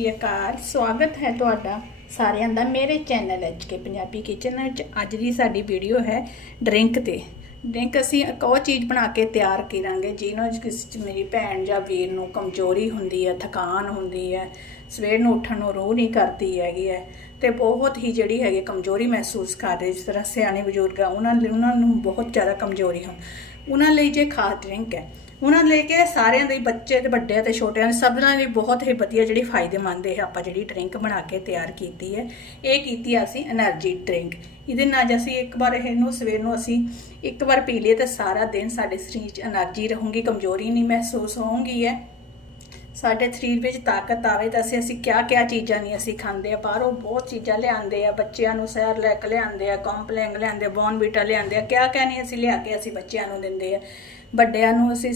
ਸਤਿ ਸ਼੍ਰੀ ਅਕਾਲ ਸਵਾਗਤ ਹੈ ਤੁਹਾਡਾ ਸਾਰਿਆਂ ਦਾ ਮੇਰੇ channel H K Punjabi kitchen ਵਿੱਚ ਅੱਜ ਦੀ ਸਾਡੀ ਵੀਡੀਓ ਹੈ ਡਰਿੰਕ ਤੇ। ਡਰਿੰਕ ਅਸੀਂ ਇੱਕ ਉਹ ਚੀਜ਼ ਬਣਾ ਕੇ ਤਿਆਰ ਕਰਾਂਗੇ ਜਿਹਨਾਂ 'ਚ ਕਿਸੇ 'ਚ ਮੇਰੀ ਭੈਣ ਜਾਂ ਵੀਰ ਨੂੰ ਕਮਜ਼ੋਰੀ ਹੁੰਦੀ ਹੈ, ਥਕਾਨ ਹੁੰਦੀ ਹੈ, ਸਵੇਰ ਨੂੰ ਉੱਠਣ ਨੂੰ ਰੋਹ ਨਹੀਂ ਕਰਦੀ ਹੈਗੀ ਹੈ ਤੇ ਬਹੁਤ ਹੀ ਜਿਹੜੀ ਹੈਗੀ ਕਮਜ਼ੋਰੀ ਮਹਿਸੂਸ ਕਰਦੇ ਜਿਸ ਤਰ੍ਹਾਂ ਸਿਆਣੇ ਬਜ਼ੁਰਗ ਆ, ਉਹਨਾਂ ਲਈ ਉਹਨਾਂ ਨੂੰ ਬਹੁਤ ਜ਼ਿਆਦਾ ਕਮਜ਼ੋਰੀ ਹੁੰਦੀ ਉਹਨਾਂ ਲਈ ਜੇ ਖਾਸ ਡਰਿੰਕ ਹੈ। ਉਹਨਾਂ ਲੈ ਕੇ ਸਾਰਿਆਂ ਦੇ ਬੱਚੇ ਤੇ ਵੱਡਿਆਂ ਤੇ ਛੋਟਿਆਂ ਦੇ ਸਭਨਾਂ ਲਈ ਬਹੁਤ ਹੀ ਵਧੀਆ ਜਿਹੜੀ ਫਾਇਦੇਮੰਦ ਹੈ ਆਪਾਂ ਜਿਹੜੀ ਡਰਿੰਕ ਬਣਾ ਕੇ ਤਿਆਰ ਕੀਤੀ ਹੈ। ਇਹ ਕੀਤੀ ਅਸੀਂ એનર્ਜੀ ਡਰਿੰਕ ਇਹਦੇ ਨਾਲ ਜੇ ਅਸੀਂ ਇੱਕ ਵਾਰ ਇਹਨੂੰ ਸਵੇਰ ਨੂੰ ਅਸੀਂ ਇੱਕ ਵਾਰ ਪੀ ਲਈਏ ਤਾਂ ਸਾਰਾ ਦਿਨ ਸਾਡੇ ਸਰੀਰ 'ਚ એનર્ਜੀ ਰਹੂਗੀ, ਕਮਜ਼ੋਰੀ ਨਹੀਂ ਮਹਿਸੂਸ ਹੋਊਗੀ ਹੈ। ਸਾਡੇ ਸਰੀਰ ਵਿੱਚ ਤਾਕਤ ਆਵੇ ਤਾਂ ਅਸੀਂ ਅਸੀਂ ਕਿਆ ਕਿਆ ਚੀਜ਼ਾਂ ਨਹੀਂ ਅਸੀਂ ਖਾਂਦੇ ਆ ਬਾਹਰੋਂ ਬਹੁਤ ਚੀਜ਼ਾਂ ਲਿਆਂਦੇ ਆ, ਬੱਚਿਆਂ ਨੂੰ ਸਹਿਰ ਲੈ ਕੇ ਲਿਆਂਦੇ ਆ ਕੰਪਲੈਂਗ ਲਿਆਂਦੇ ਬੌਨ ਬੀਟਾ ਲਿਆਂਦੇ ਆ, ਕਿਆ ਕਿਆ ਨਹੀਂ ਅਸੀਂ ਲਿਆ ਕੇ ਅਸੀਂ ਬੱਚਿਆਂ ਨੂੰ ਦਿੰਦੇ ਆ। ਵੱਡਿਆਂ ਨੂੰ ਅਸੀਂ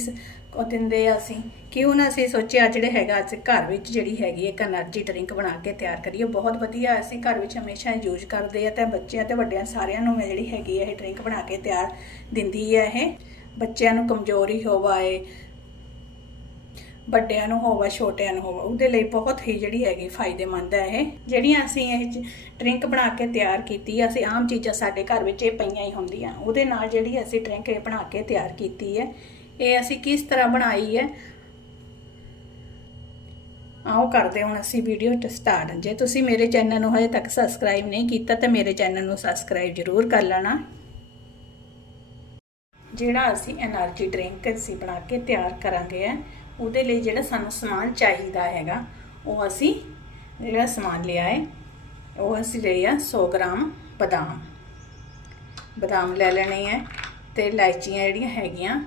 ਉਹ ਦਿੰਦੇ ਆ ਅਸੀਂ। ਕਿ ਉਹਨਾਂ ਅਸੀਂ ਸੋਚਿਆ ਜਿਹੜੇ ਹੈਗਾ ਅੱਜ ਘਰ ਵਿੱਚ ਜਿਹੜੀ ਹੈਗੀ ਇੱਕ એનર્ਜੀ ਡਰਿੰਕ ਬਣਾ ਕੇ ਤਿਆਰ ਕਰੀਏ। ਬਹੁਤ ਵਧੀਆ ਅਸੀਂ ਘਰ ਵਿੱਚ ਹਮੇਸ਼ਾ ਯੂਜ਼ ਕਰਦੇ ਆ ਤੇ ਬੱਚਿਆਂ ਤੇ ਵੱਡਿਆਂ ਸਾਰਿਆਂ ਨੂੰ ਮੈਂ ਜਿਹੜੀ ਹੈਗੀ ਇਹ ਡਰਿੰਕ ਬਣਾ ਕੇ ਤਿਆਰ ਦਿੰਦੀ ਹੈ ਇਹ। ਬੱਚਿਆਂ ਨੂੰ ਕਮਜ਼ੋਰੀ ਹੋਵਾਏ ਵੱਡਿਆਂ ਨੂੰ ਹੋਵੇ, ਛੋਟਿਆਂ ਨੂੰ ਹੋਵੇ, ਉਹਦੇ ਲਈ ਬਹੁਤ ਹੀ ਜਿਹੜੀ ਹੈਗੀ ਫਾਇਦੇਮੰਦ ਹੈ ਇਹ। ਜਿਹੜੀਆਂ ਅਸੀਂ ਇਹ ਡਰਿੰਕ ਬਣਾ ਕੇ ਤਿਆਰ ਕੀਤੀ ਆ, ਅਸੀਂ ਆਮ ਚੀਜ਼ਾਂ ਸਾਡੇ ਘਰ ਵਿੱਚ ਇਹ ਪਈਆਂ ਹੀ ਹੁੰਦੀਆਂ। ਉਹਦੇ ਨਾਲ ਜਿਹੜੀ ਅਸੀਂ ਡਰਿੰਕ ਇਹ ਬਣਾ ਕੇ ਤਿਆਰ ਕੀਤੀ ਹੈ, ਇਹ ਅਸੀਂ ਕਿਸ ਤਰ੍ਹਾਂ ਬਣਾਈ ਹੈ, ਆਓ ਕਰਦੇ ਹੁਣ ਅਸੀਂ ਵੀਡੀਓ ਸਟਾਰਟ ਜੇ ਤੁਸੀਂ ਮੇਰੇ ਚੈਨਲ ਨੂੰ ਹਜੇ ਤੱਕ ਸਬਸਕ੍ਰਾਈਬ ਨਹੀਂ ਕੀਤਾ, ਤਾਂ ਮੇਰੇ ਚੈਨਲ ਨੂੰ ਸਬਸਕ੍ਰਾਈਬ ਜ਼ਰੂਰ ਕਰ ਲੈਣਾ। ਜਿਹੜਾ ਅਸੀਂ એનર્ਜੀ ਡਰਿੰਕ ਅਸੀਂ ਬਣਾ ਕੇ ਤਿਆਰ ਕਰਾਂਗੇ ਹੈ ਉਹਦੇ ਲਈ ਜਿਹੜਾ ਸਾਨੂੰ ਸਮਾਨ ਚਾਹੀਦਾ ਹੈਗਾ, ਉਹ ਅਸੀਂ ਜਿਹੜਾ ਸਮਾਨ ਲਿਆ ਹੈ, ਉਹ ਅਸੀਂ ਲਿਆ 100 ਗ੍ਰਾਮ ਬਦਾਮ। ਬਦਾਮ ਲੈ ਲੈਣੇ ਹੈ ਤੇ ਇਲਾਇਚੀਆਂ ਜਿਹੜੀਆਂ ਹੈਗੀਆਂ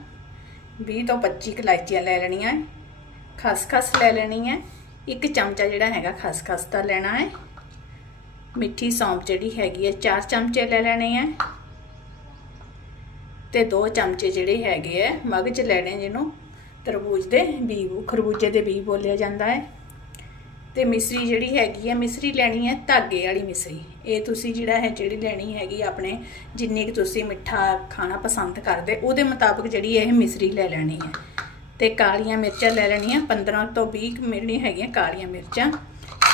20 ਤੋਂ 25 ਕੁ ਇਲਾਇਚੀਆਂ ਲੈ ਲੈਣੀਆਂ ਹੈ। ਖਸਖਸ ਲੈ ਲੈਣੀ ਹੈ। ਇੱਕ ਚਮਚਾ ਜਿਹੜਾ ਹੈਗਾ ਖਸਖਸ ਦਾ ਲੈਣਾ ਹੈ। ਮਿੱਠੀ ਸੌਂਫ ਜਿਹੜੀ ਹੈਗੀ ਹੈ 4 ਚਮਚੇ ਲੈ ਲੈਣੇ ਹੈ। ਤੇ 2 ਚਮਚੇ ਜਿਹੜੇ ਹੈਗੇ ਹੈ ਮਗਜ ਲੈਣੇ ਜਿਹਨੂੰ ਤਰਬੂਜ ਦੇ ਬੀਜ ਖਰਬੂਜੇ ਦੇ ਬੀ ਬੋਲਿਆ ਜਾਂਦਾ ਹੈ। ਤੇ ਮਿਸਰੀ ਜਿਹੜੀ ਹੈਗੀ ਹੈ ਮਿਸਰੀ ਲੈਣੀ ਹੈ ਧਾਗੇ ਵਾਲੀ ਮਿਸਰੀ। ਇਹ ਤੁਸੀਂ ਜਿਹੜਾ ਹੈ, ਜਿਹੜੀ ਲੈਣੀ ਹੈਗੀ ਆਪਣੇ ਜਿੰਨੀ ਕਿ ਤੁਸੀਂ ਮਿੱਠਾ ਖਾਣਾ ਪਸੰਦ ਕਰਦੇ, ਉਹਦੇ ਮੁਤਾਬਕ ਜਿਹੜੀ ਇਹ ਮਿਸਰੀ ਲੈ ਲੈਣੀ ਹੈ। ਤੇ ਕਾਲੀਆਂ ਮਿਰਚਾਂ ਲੈ ਲੈਣੀਆਂ 15 ਤੋਂ 20 ਮਿਲਣੀ ਹੈਗੀਆਂ ਕਾਲੀਆਂ ਮਿਰਚਾਂ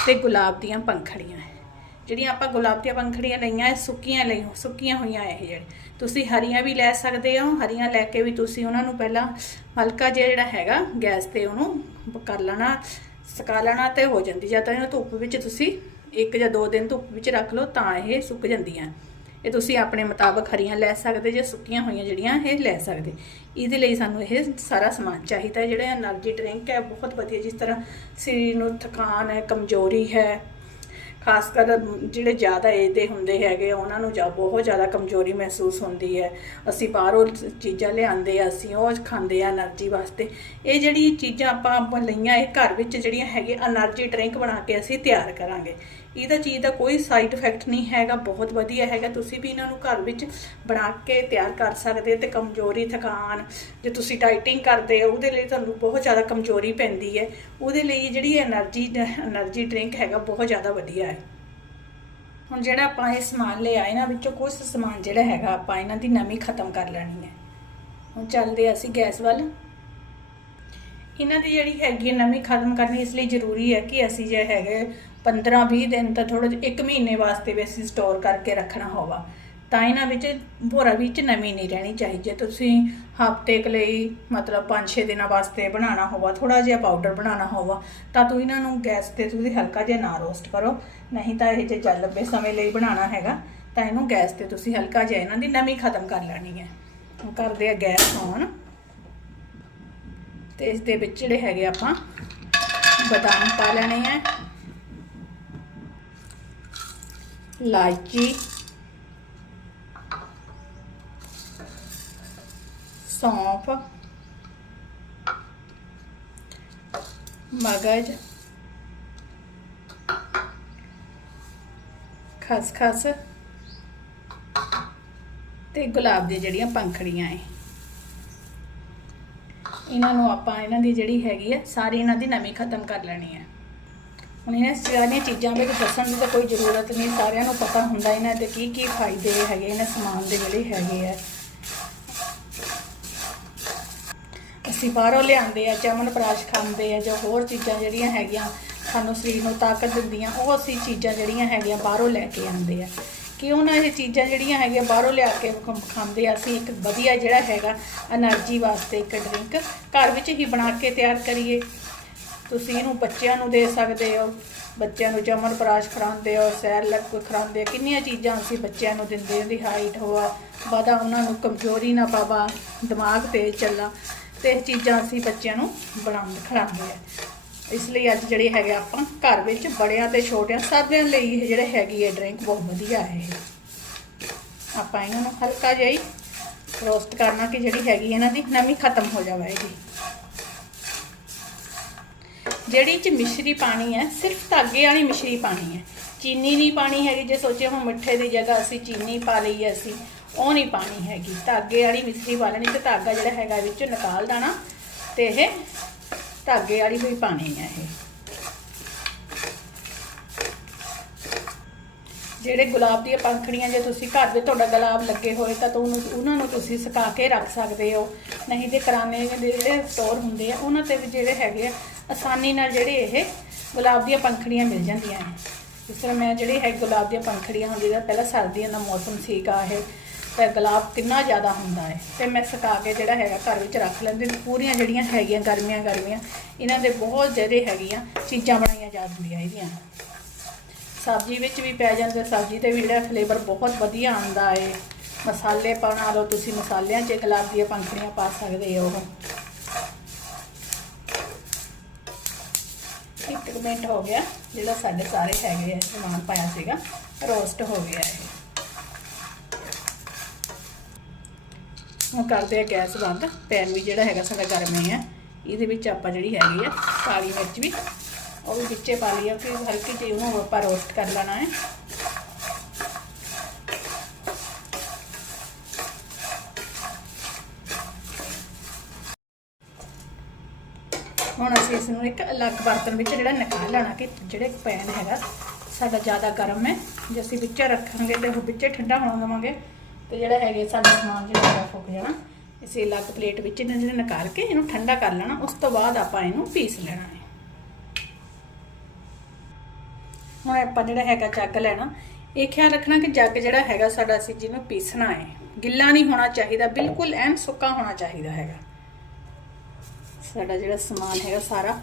ਤੇ ਗੁਲਾਬ ਦੀਆਂ ਪੰਖੜੀਆਂ। ਜਿਹੜੀਆਂ ਆਪਾਂ ਗੁਲਾਬ ਦੀਆਂ ਪੰਖੜੀਆਂ ਲਈਆਂ ਸੁੱਕੀਆਂ ਲਈ ਸੁੱਕੀਆਂ ਹੋਈਆਂ ਇਹ ਜਿਹੜੇ। ਤੁਸੀਂ ਹਰੀਆਂ ਵੀ ਲੈ ਸਕਦੇ ਹੋ, ਹਰੀਆਂ ਲੈ ਕੇ ਵੀ ਤੁਸੀਂ ਉਹਨਾਂ ਨੂੰ ਪਹਿਲਾਂ ਹਲਕਾ ਜਿਹਾ ਜਿਹੜਾ ਹੈਗਾ, ਗੈਸ ਤੇ ਉਹਨੂੰ ਕਰ ਲੈਣਾ, ਸੁਕਾ ਲੈਣਾ ਤੇ ਹੋ ਜਾਂਦੀ ਜਾਂ ਤਾਂ ਇਹਨੂੰ ਧੁੱਪ ਵਿੱਚ ਤੁਸੀਂ ਇੱਕ ਜਾਂ ਦੋ ਦਿਨ ਧੁੱਪ ਵਿੱਚ ਰੱਖ ਲਓ ਤਾਂ ਇਹ ਸੁੱਕ ਜਾਂਦੀਆਂ। ਇਹ ਤੁਸੀਂ ਆਪਣੇ ਮੁਤਾਬਕ ਹਰੀਆਂ ਲੈ ਸਕਦੇ ਜਾਂ ਸੁੱਕੀਆਂ ਹੋਈਆਂ ਜਿਹੜੀਆਂ ਇਹ ਲੈ ਸਕਦੇ। ਇਹਦੇ ਲਈ ਸਾਨੂੰ ਇਹ ਸਾਰਾ ਸਮਾਨ ਚਾਹੀਦਾ ਜਿਹੜਾ એનર્ਜੀ ਡਰਿੰਕ ਹੈ, ਬਹੁਤ ਵਧੀਆ ਜਿਸ ਤਰ੍ਹਾਂ ਸਰੀਰ ਨੂੰ ਥਕਾਨ ਹੈ, ਕਮਜ਼ੋਰੀ ਹੈ ਖਾਸ ਕਰ ਜਿਹੜੇ ਜ਼ਿਆਦਾ ਏਜ ਦੇ ਹੁੰਦੇ ਹੈਗੇ, ਉਹਨਾਂ ਨੂੰ ਜਾਂ ਬਹੁਤ ਜ਼ਿਆਦਾ ਕਮਜ਼ੋਰੀ ਮਹਿਸੂਸ ਹੁੰਦੀ ਹੈ। ਅਸੀਂ ਬਾਹਰੋਂ ਚੀਜ਼ਾਂ ਲਿਆਂਦੇ ਆ, ਅਸੀਂ ਉਹ ਖਾਂਦੇ ਆ એનર્ਜੀ ਵਾਸਤੇ। ਇਹ ਜਿਹੜੀ ਚੀਜ਼ਾਂ ਆਪਾਂ ਲਈਆਂ ਇਹ ਘਰ ਵਿੱਚ ਜਿਹੜੀਆਂ ਹੈਗੇ એનર્ਜੀ ਡਰਿੰਕ ਬਣਾ ਕੇ ਅਸੀਂ ਤਿਆਰ ਕਰਾਂਗੇ। ਇਹਦਾ ਚੀਜ਼ ਦਾ ਕੋਈ ਸਾਈਡ ਇਫੈਕਟ ਨਹੀਂ ਹੈਗਾ, ਬਹੁਤ ਵਧੀਆ ਹੈਗਾ। ਤੁਸੀਂ ਵੀ ਇਹਨਾਂ ਨੂੰ ਘਰ ਵਿੱਚ ਬਣਾ ਕੇ ਤਿਆਰ ਕਰ ਸਕਦੇ ਤੇ ਕਮਜ਼ੋਰੀ ਥਕਾਨ, ਜੇ ਤੁਸੀਂ ਡਾਈਟਿੰਗ ਕਰਦੇ ਹੋ, ਉਹਦੇ ਲਈ ਤੁਹਾਨੂੰ ਬਹੁਤ ਜ਼ਿਆਦਾ ਕਮਜ਼ੋਰੀ ਪੈਂਦੀ ਹੈ। ਉਹਦੇ ਲਈ ਜਿਹੜੀ એનર્ਜੀ એનર્ਜੀ ਡਰਿੰਕ ਹੈਗਾ, ਬਹੁਤ ਜ਼ਿਆਦਾ ਵਧੀਆ ਹੈ। ਹੁਣ ਜਿਹੜਾ ਆਪਾਂ ਇਹ ਸਮਾਨ ਲਿਆ ਇਹਨਾਂ ਵਿੱਚੋਂ ਕੁਝ ਸਮਾਨ ਜਿਹੜਾ ਹੈਗਾ, ਆਪਾਂ ਇਹਨਾਂ ਦੀ ਨਵੀਂ ਖਤਮ ਕਰ ਲੈਣੀ ਹੈ। ਹੁਣ ਚੱਲਦੇ ਅਸੀਂ ਗੈਸ ਵੱਲ। ਇਹਨਾਂ ਦੀ ਜਿਹੜੀ ਹੈਗੀ ਨਵੀਂ ਖਤਮ ਕਰਨੀ ਇਸ ਲਈ ਜ਼ਰੂਰੀ ਹੈ ਕਿ ਅਸੀਂ ਜੇ ਹੈਗੇ 15-20 ਦਿਨ ਤਾਂ ਥੋੜਾ ਜਿਹਾ 1 ਮਹੀਨੇ ਵਾਸਤੇ ਵੀ ਅਸੀਂ ਸਟੋਰ ਕਰਕੇ ਰੱਖਣਾ ਹੋਵਾ ਤਾਂ ਇਹਨਾਂ ਵਿੱਚ ਭੋਰਾ ਵਿੱਚ ਨਮੀ ਨਹੀਂ ਰਹਿਣੀ ਚਾਹੀਦੀ। ਜੇ ਤੁਸੀਂ ਹਫ਼ਤੇ ਕੁ ਲਈ ਮਤਲਬ 5-6 ਦਿਨਾਂ ਵਾਸਤੇ ਬਣਾਉਣਾ ਹੋਵਾ ਥੋੜਾ ਜਿਹਾ ਪਾਊਡਰ ਬਣਾਉਣਾ ਹੋਵਾ ਤਾਂ ਤੁਸੀਂ ਇਹਨਾਂ ਨੂੰ ਗੈਸ ਤੇ ਤੁਸੀਂ ਹਲਕਾ ਜਿਹਾ ਨਾ ਰੋਸਟ ਕਰੋ। ਨਹੀਂ ਤਾਂ ਇਹ ਜੇ ਜਲ ਲੰਬੇ ਸਮੇਂ ਲਈ ਬਣਾਉਣਾ ਹੈਗਾ, ਤਾਂ ਇਹਨੂੰ ਗੈਸ ਤੇ ਤੁਸੀਂ ਹਲਕਾ ਜਿਹਾ ਇਹਨਾਂ ਦੀ ਨਮੀ ਖਤਮ ਕਰ ਲੈਣੀ ਹੈ। ਹੁਣ ਕਰਦੇ ਆ ਗੈਸ ਔਨ ਤੇ ਇਸ ਦੇ ਵਿੱਚ ਜਿਹੜੇ ਹੈਗੇ ਆਪਾਂ ਬਦਾਮ ਪਾ ਲੈਣੇ ਆ ਇਲਾਇਚੀ ਸੌਂਫ, ਮਗਜ, ਖਸਖਸ ਤੇ ਗੁਲਾਬ ਦੀਆਂ ਜਿਹੜੀਆਂ ਪੰਖੜੀਆਂ ਐ। ਇਹਨਾਂ ਨੂੰ ਆਪਾਂ ਇਹਨਾਂ ਦੀ ਜਿਹੜੀ ਹੈਗੀ ਹੈ ਸਾਰੀ ਇਹਨਾਂ ਦੀ ਨਮੀ ਖਤਮ ਕਰ ਲੈਣੀ ਹੈ ਹੁਣ ਇਹਨਾਂ ਸਾਰੀਆਂ ਚੀਜ਼ਾਂ ਵਿੱਚ ਦੱਸਣ ਦੀ ਤਾਂ ਕੋਈ ਜ਼ਰੂਰਤ ਨਹੀਂ, ਸਾਰਿਆਂ ਨੂੰ ਪਤਾ ਹੁੰਦਾ ਇਹਨਾਂ ਦੇ ਕੀ ਕੀ ਫਾਇਦੇ ਹੈਗੇ, ਇਹਨਾਂ ਸਮਾਨ ਦੇ ਜਿਹੜੇ ਹੈਗੇ ਆ। ਅਸੀਂ ਬਾਹਰੋਂ ਲਿਆਂਦੇ ਆ ਚਮਨ ਪਰਾਸ਼ ਖਾਂਦੇ ਆ ਜਾਂ ਹੋਰ ਚੀਜ਼ਾਂ ਜਿਹੜੀਆਂ ਹੈਗੀਆਂ, ਸਾਨੂੰ ਸਰੀਰ ਨੂੰ ਤਾਕਤ ਦਿੰਦੀਆਂ, ਉਹ ਅਸੀਂ ਚੀਜ਼ਾਂ ਜਿਹੜੀਆਂ ਹੈਗੀਆਂ ਬਾਹਰੋਂ ਲੈ ਕੇ ਆਉਂਦੇ ਆ। ਕਿ ਉਹਨਾਂ ਇਹ ਚੀਜ਼ਾਂ ਜਿਹੜੀਆਂ ਹੈਗੀਆਂ ਬਾਹਰੋਂ ਲਿਆ ਕੇ ਖਾਂਦੇ ਆ, ਅਸੀਂ ਇੱਕ ਵਧੀਆ ਜਿਹੜਾ ਹੈਗਾ એનર્ਜੀ ਵਾਸਤੇ ਇੱਕ ਡਰਿੰਕ ਘਰ ਵਿੱਚ ਹੀ ਬਣਾ ਕੇ ਤਿਆਰ ਕਰੀਏ। ਤੁਸੀਂ ਇਹਨੂੰ ਬੱਚਿਆਂ ਨੂੰ ਦੇ ਸਕਦੇ ਹੋ, ਬੱਚਿਆਂ ਨੂੰ ਜਮਨ ਪ੍ਰਾਸ਼ ਖਰਾਉਂਦੇ ਹੋ, ਸੈਰ ਲੱਗ ਖਰਾਉਂਦੇ ਹੋ, ਕਿੰਨੀਆਂ ਚੀਜ਼ਾਂ ਅਸੀਂ ਬੱਚਿਆਂ ਨੂੰ ਦਿੰਦੇ ਉਹਦੀ ਹਾਈਟ ਹੋਆ, ਵਾਦਾ ਉਹਨਾਂ ਨੂੰ ਕਮਜ਼ੋਰੀ ਨਾ ਪਾਵਾ, ਦਿਮਾਗ ਤੇਜ਼ ਚੱਲਾ ਤੇ ਇਹ ਚੀਜ਼ਾਂ ਅਸੀਂ ਬੱਚਿਆਂ ਨੂੰ ਬਣਾਉਂਦੇ, ਖਿਲਾਉਂਦੇ ਆ ਇਸ ਲਈ ਅੱਜ ਜਿਹੜੇ ਹੈਗੇ ਆਪਾਂ, ਘਰ ਵਿੱਚ ਬੜਿਆਂ ਤੇ ਛੋਟਿਆਂ, ਸਾਰਿਆਂ ਲਈ ਇਹ ਜਿਹੜੇ ਹੈਗੀ ਹੈ ਡਰਿੰਕ ਬਹੁਤ ਵਧੀਆ ਹੈ ਇਹ। ਆਪਾਂ ਇਹਨਾਂ ਨੂੰ ਹਲਕਾ ਜਿਹਾ ਹੀ ਰੋਸਟ ਕਰਨਾ ਕਿ ਜਿਹੜੀ ਹੈਗੀ ਇਹਨਾਂ ਦੀ, ਨਮੀ ਖਤਮ ਹੋ ਜਾਵੇਗੀ ਜਿਹੜੀ ਚ ਮਿਸ਼ਰੀ ਪਾਣੀ ਹੈ, ਸਿਰਫ ਧਾਗੇ ਵਾਲੀ ਮਿਸ਼ਰੀ ਪਾਣੀ ਹੈ। ਚੀਨੀ ਨਹੀਂ ਪਾਣੀ ਹੈਗੀ, ਜੇ ਸੋਚਿਆ ਹੁਣ ਮਿੱਠੇ ਦੀ ਜਗ੍ਹਾ ਅਸੀਂ ਚੀਨੀ ਪਾ ਲਈ ਹੈ ਅਸੀਂ, ਉਹ ਨਹੀਂ ਪਾਣੀ ਹੈਗੀ। ਧਾਗੇ ਵਾਲੀ ਮਿਸ਼ਰੀ ਪਾ ਲੈਣੀ ਤੇ ਧਾਗਾ ਜਿਹੜਾ ਹੈਗਾ ਵਿੱਚੋਂ ਨਿਕਾਲ ਦੇਣਾ ਤੇ ਇਹ ਧਾਗੇ ਵਾਲੀ ਹੋਈ ਪਾਣੀ ਹੈ ਇਹ। ਜਿਹੜੇ ਗੁਲਾਬ ਦੀਆਂ ਪੰਖੜੀਆਂ, ਜੇ ਤੁਸੀਂ ਘਰ ਦੇ ਤੁਹਾਡਾ ਗੁਲਾਬ ਲੱਗੇ ਹੋਏ, ਤਾਂ ਤੁਹਾਨੂੰ, ਉਹਨਾਂ ਨੂੰ ਤੁਸੀਂ ਸੁਕਾ ਕੇ ਰੱਖ ਸਕਦੇ ਹੋ। ਨਹੀਂ ਤੇ ਕਰਾਨੇ ਦੇ ਜਿਹੜੇ ਸਟੋਰ ਹੁੰਦੇ ਆ, ਉਹਨਾਂ ਤੇ ਵੀ ਜਿਹੜੇ ਹੈਗੇ ਆ ਆਸਾਨੀ ਨਾਲ ਜਿਹੜੇ ਇਹ ਗੁਲਾਬ ਦੀਆਂ ਪੰਖੜੀਆਂ ਮਿਲ ਜਾਂਦੀਆਂ ਨੇ। ਇਸ ਤਰ੍ਹਾਂ ਮੈਂ ਜਿਹੜੇ ਹੈ ਗੁਲਾਬ ਦੀਆਂ ਪੰਖੜੀਆਂ ਹੁੰਦੀਆਂ ਪਹਿਲਾਂ ਸਰਦੀਆਂ ਦਾ ਮੌਸਮ ਸੀਗਾ ਇਹ, ਤੇ ਗੁਲਾਬ ਕਿੰਨਾ ਜ਼ਿਆਦਾ ਹੁੰਦਾ ਹੈ ਤੇ ਮੈਂ ਸੁਕਾ ਕੇ ਜਿਹੜਾ ਹੈਗਾ ਘਰ ਵਿੱਚ ਰੱਖ ਲੈਂਦੀ ਪੂਰੀਆਂ ਜਿਹੜੀਆਂ ਹੈਗੀਆਂ, ਗਰਮੀਆਂ ਗਰਮੀਆਂ, ਇਹਨਾਂ ਦੇ ਬਹੁਤ ਜਿਹੜੇ ਹੈਗੀਆਂ ਚੀਜ਼ਾਂ ਬਣਾਈਆਂ ਜਾ ਸਕਦੀਆਂ ਇਹਦੀਆਂ ਸਬਜ਼ੀ ਵਿੱਚ ਵੀ ਪੈ ਜਾਂਦਾ ਸਬਜ਼ੀ ਤੇ ਵੀ ਜਿਹੜਾ ਫਲੇਵਰ ਬਹੁਤ ਵਧੀਆ ਆਉਂਦਾ ਏ। ਮਸਾਲੇ ਬਣਾ ਲਓ ਤੁਸੀਂ ਮਸਾਲਿਆਂ 'ਚ ਗੁਲਾਬ ਦੀਆਂ ਪੰਖੜੀਆਂ ਪਾ ਸਕਦੇ ਹੋ। ਇੱਕ ਮਿੰਟ ਹੋ ਗਿਆ, ਜਿਹੜਾ ਸਾਡੇ ਸਾਰੇ ਹੈਗੇ ਆ, ਸਮਾਨ ਪਾਇਆ ਸੀਗਾ ਰੋਸਟ ਹੋ ਗਿਆ ਇਹ। ਹੁਣ ਕਰਦੇ ਆ ਗੈਸ ਬੰਦ ਪੈਨ ਵੀ ਜਿਹੜਾ ਹੈਗਾ ਸਾਡਾ ਗਰਮ ਹੀ ਆ। ਇਹਦੇ ਵਿੱਚ ਆਪਾਂ ਜਿਹੜੀ ਹੈਗੀ ਆ, ਕਾਲੀ ਮਿਰਚ ਵੀ, ਉਹ ਵੀ ਵਿੱਚੇ ਪਾ ਲਈ ਆ, ਫਿਰ ਹਲਕੀ ਜਿਹੀ ਉਹਨੂੰ ਆਪਾਂ ਰੋਸਟ ਕਰ ਲੈਣਾ ਹੈ। ਹੁਣ ਅਸੀਂ ਇਸ ਨੂੰ ਇੱਕ ਅਲੱਗ ਬਰਤਨ ਵਿੱਚ ਜਿਹੜਾ ਨਿਕਾਲ ਲੈਣਾ ਕਿ ਜਿਹੜੇ ਪੈਨ ਹੈਗਾ, ਸਾਡਾ ਜ਼ਿਆਦਾ ਗਰਮ ਹੈ। ਜੇ ਅਸੀਂ ਵਿੱਚ ਰੱਖਾਂਗੇ ਤੇ ਉਹ ਵਿੱਚੇ ਠੰਡਾ ਹੋਣ ਦੇਵਾਂਗੇ। ਤੇ ਜਿਹੜਾ ਹੈਗੇ ਸਾਡਾ ਸਮਾਨ ਜਿਹੜਾ ਹੈਗਾ ਫੁੱਕ ਜਾਣਾ। ਇਸੇ ਅਲੱਗ ਪਲੇਟ ਵਿੱਚ ਇਹਨਾਂ ਜਿਹੜੇ ਨਿਕਾਲ ਕੇ ਇਹਨੂੰ ਠੰਡਾ ਕਰ ਲੈਣਾ। ਉਸ ਤੋਂ ਬਾਅਦ ਆਪਾਂ ਇਹਨੂੰ ਪੀਸ ਲੈਣਾ ਹੈ। ਹੁਣ ਆਪਾਂ ਜਿਹੜਾ ਹੈਗਾ ਜੱਗ ਲੈਣਾ। ਇਹ ਖਿਆਲ ਰੱਖਣਾ ਕਿ ਜੱਗ ਜਿਹੜਾ ਹੈਗਾ ਸਾਡਾ ਅਸੀਂ ਜਿਹਨੂੰ ਪੀਸਣਾ ਹੈ। ਗਿੱਲਾ ਨਹੀਂ ਹੋਣਾ ਚਾਹੀਦਾ, ਬਿਲਕੁਲ ਐਨ ਸੁੱਕਾ ਹੋਣਾ ਚਾਹੀਦਾ ਹੈਗਾ। ਸਾਡਾ ਜਿਹੜਾ ਸਮਾਨ ਹੈਗਾ ਸਾਰਾ,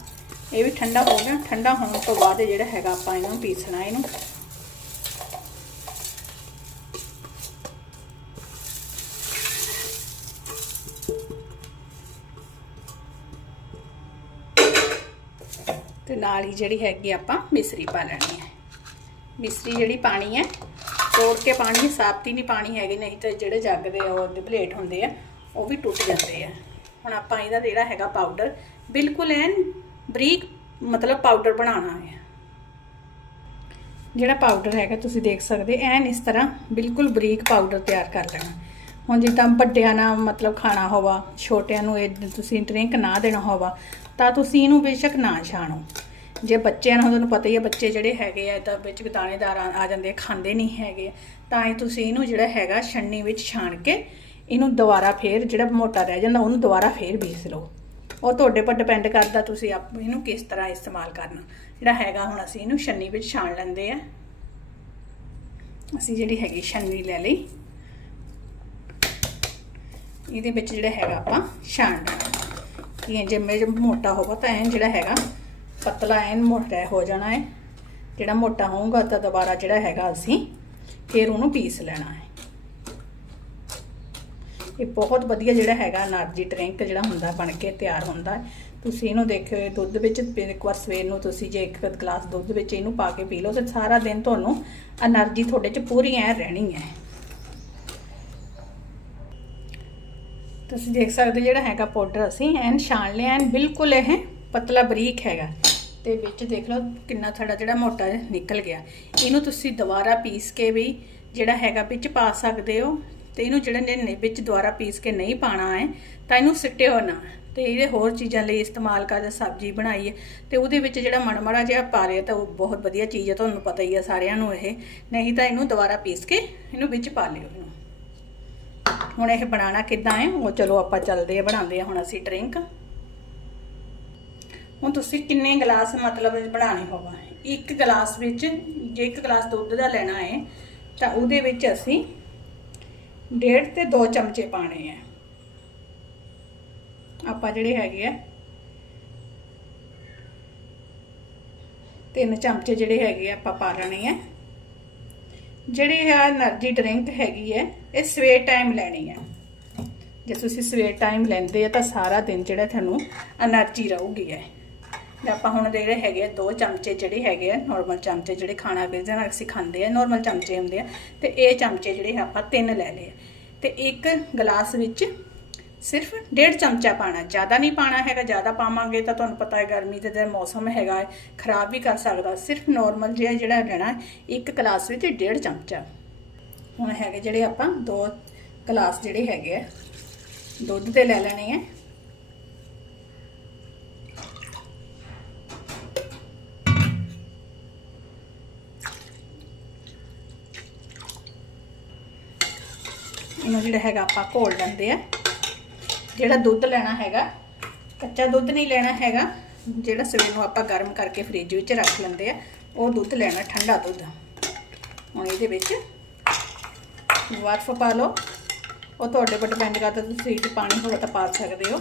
ਇਹ ਵੀ ਠੰਡਾ ਹੋ ਗਿਆ। ਠੰਡਾ ਹੋਣ ਤੋਂ ਬਾਅਦ ਜਿਹੜਾ ਹੈਗਾ ਆਪਾਂ ਇਹਨੂੰ ਪੀਸਣਾ ਇਹਨੂੰ। ਤੇ ਨਾਲ ਹੀ ਜਿਹੜੀ ਹੈਗੀ ਆਪਾਂ ਮਿਸਰੀ ਪਾ ਲੈਣੀ ਹੈ। ਮਿਸਰੀ ਜਿਹੜੀ ਪਾਣੀ ਹੈ, ਤੋੜ ਕੇ ਪਾਣੀ ਸਾਫਤੀ ਨਹੀਂ ਪਾਣੀ ਹੈਗੀ, ਨਹੀਂ ਤਾਂ ਜਿਹੜੇ ਜੱਗ ਦੇ ਉਹ ਪਲੇਟ ਹੁੰਦੇ ਆ, ਉਹ ਵੀ ਟੁੱਟ ਜਾਂਦੇ ਆ। ਹੁਣ ਆਪਾਂ ਇਹਦਾ ਜਿਹੜਾ ਹੈਗਾ ਪਾਊਡਰ ਬਿਲਕੁਲ ਐਨ ਬਰੀਕ ਮਤਲਬ ਪਾਊਡਰ ਬਣਾਉਣਾ ਹੈ। ਜਿਹੜਾ ਪਾਊਡਰ ਹੈਗਾ ਤੁਸੀਂ ਦੇਖ ਸਕਦੇ, ਐਨ ਇਸ ਤਰ੍ਹਾਂ ਬਿਲਕੁਲ ਬਰੀਕ ਪਾਊਡਰ ਤਿਆਰ ਕਰ ਲੈਣਾ। ਹੁਣ ਜਿੱਦਾਂ ਵੱਡਿਆਂ ਨਾਲ ਮਤਲਬ ਖਾਣਾ ਹੋਵਾ, ਛੋਟਿਆਂ ਨੂੰ ਇਹ ਤੁਸੀਂ ਡਰਿੰਕ ਨਾ ਦੇਣਾ ਹੋਵਾ, ਤਾਂ ਤੁਸੀਂ ਇਹਨੂੰ ਬੇਸ਼ੱਕ ਨਾ ਛਾਣੋ। ਜੇ ਬੱਚਿਆਂ ਨੂੰ, ਤੁਹਾਨੂੰ ਪਤਾ ਹੀ ਹੈ ਬੱਚੇ ਜਿਹੜੇ ਹੈਗੇ ਆ ਤਾਂ ਵਿੱਚ ਦਾਣੇਦਾਰ ਆ ਆ ਜਾਂਦੇ ਖਾਂਦੇ ਨਹੀਂ ਹੈਗੇ। ਤਾਂ ਇਹ ਤੁਸੀਂ ਇਹਨੂੰ ਜਿਹੜਾ ਹੈਗਾ ਛੰਨੀ ਵਿੱਚ ਛਾਣ ਕੇ ਇਹਨੂੰ ਦੁਬਾਰਾ ਫੇਰ ਜਿਹੜਾ ਮੋਟਾ ਰਹਿ ਜਾਂਦਾ, ਉਹਨੂੰ ਦੁਬਾਰਾ ਫੇਰ ਪੀਸ ਲਓ। ਉਹ ਤੁਹਾਡੇ ਪਰ ਡਿਪੈਂਡ ਕਰਦਾ ਤੁਸੀਂ ਆਪ ਇਹਨੂੰ ਕਿਸ ਤਰ੍ਹਾਂ ਇਸਤੇਮਾਲ ਕਰਨਾ। ਜਿਹੜਾ ਹੈਗਾ ਹੁਣ ਅਸੀਂ ਇਹਨੂੰ ਛੰਨੀ ਵਿੱਚ ਛਾਣ ਲੈਂਦੇ ਆ। ਅਸੀਂ ਜਿਹੜੀ ਹੈਗੀ ਛੰਨੀ ਲੈ ਲਈ। ਇਹਦੇ ਵਿੱਚ ਜਿਹੜਾ ਹੈਗਾ ਆਪਾਂ ਛਾਣ ਲੈਣਾ। ਕਿ ਜੇ ਮੇਜ ਮੋਟਾ ਹੋਗਾ ਤਾਂ ਐਨ ਜਿਹੜਾ ਹੈਗਾ, ਪਤਲਾ ਐਨ ਮੋਟਾ ਹੋ ਜਾਣਾ ਹੈ। ਜਿਹੜਾ ਮੋਟਾ ਹੋਊਗਾ ਤਾਂ ਦੁਬਾਰਾ ਜਿਹੜਾ ਹੈਗਾ ਅਸੀਂ ਫਿਰ ਉਹਨੂੰ ਪੀਸ ਲੈਣਾ ਹੈ। ਇਹ ਬਹੁਤ ਵਧੀਆ ਜਿਹੜਾ ਹੈਗਾ એનર્ਜੀ ਡਰਿੰਕ ਜਿਹੜਾ ਹੁੰਦਾ ਬਣ ਕੇ ਤਿਆਰ ਹੁੰਦਾ ਤੁਸੀਂ ਇਹਨੂੰ ਦੇਖਿਓ, ਇਹ ਦੁੱਧ ਵਿੱਚ ਇੱਕ ਵਾਰ ਸਵੇਰ ਨੂੰ ਤੁਸੀਂ ਜੇ ਇੱਕ ਗਲਾਸ ਦੁੱਧ ਵਿੱਚ ਇਹਨੂੰ ਪਾ ਕੇ ਪੀ ਲਓ ਤੇ ਸਾਰਾ ਦਿਨ ਤੁਹਾਨੂੰ એનર્ਜੀ ਤੁਹਾਡੇ 'ਚ ਪੂਰੀ ਐ ਰਹਿਣੀ ਹੈ। ਤੁਸੀਂ ਦੇਖ ਸਕਦੇ ਜਿਹੜਾ ਹੈਗਾ ਪਾਊਡਰ ਅਸੀਂ ਐਨ ਛਾਣ ਲਿਆ, ਐਨ ਬਿਲਕੁਲ ਇਹ ਪਤਲਾ ਬਰੀਕ ਹੈਗਾ। ਤੇ ਵਿੱਚ ਦੇਖ ਲਓ ਕਿੰਨਾ ਸਾਡਾ ਜਿਹੜਾ ਮੋਟਾ ਨਿਕਲ ਗਿਆ। ਇਹਨੂੰ ਤੁਸੀਂ ਦੁਬਾਰਾ ਪੀਸ ਕੇ ਵੀ ਜਿਹੜਾ ਹੈਗਾ ਵਿੱਚ ਪਾ ਸਕਦੇ ਹੋ ਤੇ ਇਹਨੂੰ ਜਿਹੜੇ ਨੇ ਵਿੱਚ ਦੁਬਾਰਾ ਪੀਸ ਕੇ ਨਹੀਂ ਪਾਣਾ ਹੈ, ਤਾਂ ਇਹਨੂੰ ਸਿੱਟਿਓ ਨਾ। ਤੇ ਇਹਦੇ ਹੋਰ ਚੀਜ਼ਾਂ ਲਈ ਇਸਤੇਮਾਲ ਕਰਦੇ ਸਬਜ਼ੀ ਬਣਾਈ ਹੈ, ਤੇ ਉਹਦੇ ਵਿੱਚ ਜਿਹੜਾ ਮਣਮੜਾ ਜਿਹਾ ਪਾ ਲਿਆ ਤਾਂ ਉਹ ਬਹੁਤ ਵਧੀਆ ਚੀਜ਼ ਹੈ, ਤੁਹਾਨੂੰ ਪਤਾ ਹੀ ਹੈ ਸਾਰਿਆਂ ਨੂੰ ਇਹ। ਨਹੀਂ ਤਾਂ ਇਹਨੂੰ ਦੁਬਾਰਾ ਪੀਸ ਕੇ ਇਹਨੂੰ ਵਿੱਚ ਪਾ ਲਿਓ ਇਹਨੂੰ। ਹੁਣ ਇਹ ਬਣਾਉਣਾ ਕਿੱਦਾਂ ਹੈ, ਉਹ ਚਲੋ ਆਪਾਂ ਚੱਲਦੇ ਆ ਬਣਾਉਂਦੇ ਆ ਹੁਣ ਅਸੀਂ ਡਰਿੰਕ। ਹੁਣ ਤੁਸੀਂ ਕਿੰਨੇ ਗਲਾਸ ਮਤਲਬ ਬਣਾਣੇ ਹੋਗਾ ਇੱਕ ਗਲਾਸ ਵਿੱਚ, ਜੇ ਇੱਕ ਗਲਾਸ ਦੁੱਧ ਦਾ ਲੈਣਾ ਹੈ, ਤਾਂ ਉਹਦੇ ਵਿੱਚ ਅਸੀਂ ਡੇਢ ਤੇ ਦੋ ਚਮਚੇ ਪਾਣੇ ਆ। ਆਪਾਂ ਜਿਹੜੇ ਹੈਗੇ ਆ, ਤਿੰਨ ਚਮਚੇ ਜਿਹੜੇ ਹੈਗੇ ਆ ਆਪਾਂ ਪਾ ਲੈਣੇ ਆ। ਜਿਹੜੀ ਆ એનર્ਜੀ ਡਰਿੰਕ ਹੈਗੀ ਹੈ ਇਹ ਸਵੇਰ ਟਾਈਮ ਲੈਣੀ ਹੈ ਜੇ ਤੁਸੀਂ ਸਵੇਰ ਟਾਈਮ ਲੈਂਦੇ ਆ ਤਾਂ ਸਾਰਾ ਦਿਨ ਜਿਹੜਾ ਤੁਹਾਨੂੰ એનર્ਜੀ ਰਹੂਗੀ ਹੈ ਆਪਾਂ ਹੁਣ ਜਿਹੜੇ ਹੈਗੇ ਆ, ਦੋ ਚਮਚੇ ਜਿਹੜੇ ਹੈਗੇ ਆ ਨਾਰਮਲ ਚਮਚੇ ਜਿਹੜੇ ਖਾਣਾ ਪੀਜ਼ਾ ਨਾਲ ਅਸੀਂ ਖਾਂਦੇ ਆ ਨਾਰਮਲ ਚਮਚੇ ਹੁੰਦੇ ਆ, ਤੇ ਇਹ ਚਮਚੇ ਜਿਹੜੇ ਆਪਾਂ ਤਿੰਨ ਲੈ ਲਏ ਆ। ਤੇ ਇੱਕ ਗਲਾਸ ਵਿੱਚ ਸਿਰਫ ਡੇਢ ਚਮਚਾ ਪਾਣਾ ਜ਼ਿਆਦਾ ਨਹੀਂ ਪਾਣਾ ਹੈਗਾ, ਜ਼ਿਆਦਾ ਪਾਵਾਂਗੇ ਤਾਂ ਤੁਹਾਨੂੰ ਪਤਾ ਹੈ ਗਰਮੀ ਦੇ ਜਿਹੜਾ ਮੌਸਮ ਹੈਗਾ ਹੈ, ਖਰਾਬ ਵੀ ਕਰ ਸਕਦਾ, ਸਿਰਫ ਨਾਰਮਲ ਜਿਹਾ ਜਿਹੜਾ ਲੈਣਾ ਇੱਕ ਗਲਾਸ ਵਿੱਚ ਡੇਢ ਚਮਚਾ ਹੁਣ ਹੈਗੇ ਜਿਹੜੇ ਆਪਾਂ ਦੋ ਗਲਾਸ ਜਿਹੜੇ ਹੈਗੇ ਆ, ਦੁੱਧ ਦੇ ਲੈ ਲੈਣੇ ਆ ਨੂੰ ਜਿਹੜਾ ਹੈਗਾ ਆਪਾਂ ਘੋਲ ਲੈਂਦੇ ਆ। ਜਿਹੜਾ ਦੁੱਧ ਲੈਣਾ ਹੈਗਾ, ਕੱਚਾ ਦੁੱਧ ਨਹੀਂ ਲੈਣਾ ਹੈਗਾ, ਜਿਹੜਾ ਸਵੇਰ ਨੂੰ ਆਪਾਂ ਗਰਮ ਕਰਕੇ ਫ੍ਰਿਜ ਵਿੱਚ ਰੱਖ ਲੈਂਦੇ ਆ, ਉਹ ਦੁੱਧ ਲੈਣਾ ਠੰਡਾ ਦੁੱਧ। ਹੁਣ ਇਹਦੇ ਵਿੱਚ ਬਰਫ਼ ਪਾ ਲਓ। ਉਹ ਤੁਹਾਡੇ ਪਰ ਡਿਪੈਂਡ ਕਰਦਾ ਤੁਸੀਂ ਤੇ ਪਾਣੀ ਹੋਵੇ ਤਾਂ ਪਾ ਸਕਦੇ ਹੋ।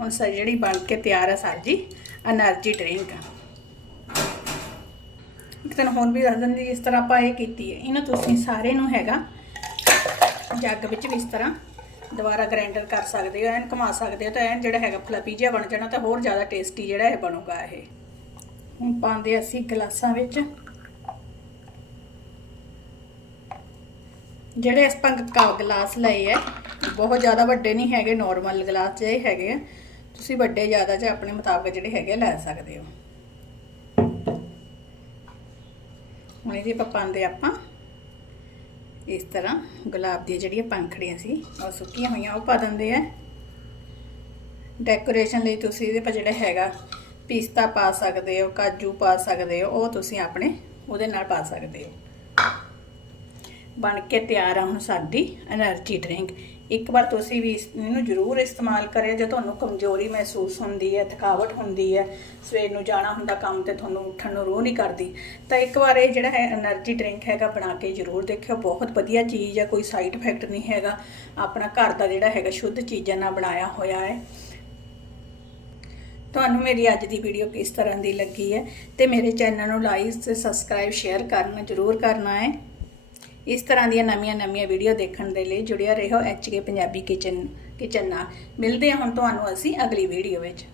ਹੁਣ ਸਾ ਜਿਹੜੀ ਬਣ ਕੇ ਤਿਆਰ ਆ ਸਬਜੀ ਐਨਰਜੀ ਡਰਿੰਕ ਦਿਨ ਹੁਣ ਵੀ ਦੱਸ ਦਿੰਦੀ ਇਸ ਤਰ੍ਹਾਂ ਆਪਾਂ ਇਹ ਕੀਤੀ ਹੈ। ਇਹਨੂੰ ਤੁਸੀਂ ਸਾਰੇ ਨੂੰ ਹੈਗਾ ਜੱਗ ਵਿੱਚ ਵੀ ਇਸ ਤਰ੍ਹਾਂ ਦੁਬਾਰਾ ਗ੍ਰਾਈਂਡਰ ਕਰ ਸਕਦੇ ਹੋ, ਐਨ ਘੁਮਾ ਸਕਦੇ ਹੋ ਤਾਂ ਐਨ ਜਿਹੜਾ ਹੈਗਾ ਫਲਫੀ ਜਿਹਾ ਬਣ ਜਾਣਾ ਤਾਂ ਹੋਰ ਜ਼ਿਆਦਾ ਟੇਸਟੀ ਜਿਹੜਾ ਇਹ ਬਣੂਗਾ ਇਹ। ਹੁਣ ਪਾਉਂਦੇ ਅਸੀਂ ਗਲਾਸਾਂ ਵਿੱਚ। ਜਿਹੜੇ ਆਪਾਂ ਪੰਗ ਕਾ ਗਲਾਸ ਲਏ ਐ ਬਹੁਤ ਜ਼ਿਆਦਾ ਵੱਡੇ ਨਹੀਂ ਹੈਗੇ ਨਾਰਮਲ ਗਲਾਸ ਜਿਹੇ ਹੈਗੇ ਆ। ਤੁਸੀਂ ਵੱਡੇ ਜ਼ਿਆਦਾ ਚ ਆਪਣੇ ਮੁਤਾਬਕ ਜਿਹੜੇ ਹੈਗੇ ਲੈ ਸਕਦੇ ਹੋ। ਹੁਣ ਇਹਦੇ ਆਪਾਂ ਪਾਉਂਦੇ ਆਪਾਂ। ਇਸ ਤਰ੍ਹਾਂ ਗੁਲਾਬ ਦੀਆਂ ਜਿਹੜੀਆਂ ਪੰਖੜੀਆਂ ਸੀ, ਉਹ ਸੁੱਕੀਆਂ ਹੋਈਆਂ, ਉਹ ਪਾ ਦਿੰਦੇ ਆ। ਡੈਕੋਰੇਸ਼ਨ ਲਈ ਤੁਸੀਂ ਇਹਦੇ ਪਰ ਜਿਹੜਾ ਹੈਗਾ ਪਿਸਤਾ ਪਾ ਸਕਦੇ ਹੋ, ਕਾਜੂ ਪਾ ਸਕਦੇ ਹੋ, ਉਹ ਤੁਸੀਂ ਆਪਣੇ ਉਹਦੇ ਨਾਲ ਪਾ ਸਕਦੇ ਹੋ। ਬਣ ਕੇ ਤਿਆਰ ਆ ਹੁਣ ਸਾਡੀ એનર્ਜੀ ਡਰਿੰਕ ਇੱਕ ਵਾਰ ਤੁਸੀਂ ਵੀ ਇਹਨੂੰ ਜ਼ਰੂਰ ਇਸਤੇਮਾਲ ਕਰਿਓ, ਜੇ ਤੁਹਾਨੂੰ ਕਮਜ਼ੋਰੀ ਮਹਿਸੂਸ ਹੁੰਦੀ ਹੈ, ਥਕਾਵਟ ਹੁੰਦੀ ਹੈ, ਸਵੇਰ ਨੂੰ ਜਾਣਾ ਹੁੰਦਾ ਕੰਮ ਤੇ ਤੁਹਾਨੂੰ ਉੱਠਣ ਨੂੰ ਰੋਹ ਨਹੀਂ ਕਰਦੀ, ਤਾਂ ਇੱਕ ਵਾਰ ਇਹ ਜਿਹੜਾ ਹੈ એનર્ਜੀ ਡਰਿੰਕ ਹੈਗਾ ਬਣਾ ਕੇ ਜ਼ਰੂਰ ਦੇਖਿਓ। ਬਹੁਤ ਵਧੀਆ ਚੀਜ਼ ਹੈ, ਕੋਈ ਸਾਈਡ ਇਫੈਕਟ ਨਹੀਂ ਹੈਗਾ। ਆਪਣਾ ਘਰ ਦਾ ਜਿਹੜਾ ਹੈਗਾ ਸ਼ੁੱਧ ਚੀਜ਼ਾਂ ਨਾਲ ਬਣਾਇਆ ਹੋਇਆ ਹੈ। ਤੁਹਾਨੂੰ ਮੇਰੀ ਅੱਜ ਦੀ ਵੀਡੀਓ ਕਿਸ ਤਰ੍ਹਾਂ ਦੀ ਲੱਗੀ ਹੈ ਤੇ ਮੇਰੇ ਚੈਨਲ ਨੂੰ ਲਾਈਕ ਤੇ ਸਬਸਕ੍ਰਾਈਬ ਸ਼ੇਅਰ ਕਰਨਾ ਜ਼ਰੂਰ ਕਰਨਾ ਹੈ। ਇਸ ਤਰ੍ਹਾਂ ਦੀਆਂ ਨਵੀਆਂ-ਨਵੀਆਂ ਵੀਡੀਓ ਦੇਖਣ ਦੇ ਲਈ ਜੁੜਿਆ ਰਹੋ ਐਚਕੇ ਪੰਜਾਬੀ ਕਿਚਨ ਕਿਚਨ ਨਾਲ। ਮਿਲਦੇ ਹਾਂ ਹੁਣ ਤੁਹਾਨੂੰ ਅਸੀਂ ਅਗਲੀ ਵੀਡੀਓ ਵਿੱਚ।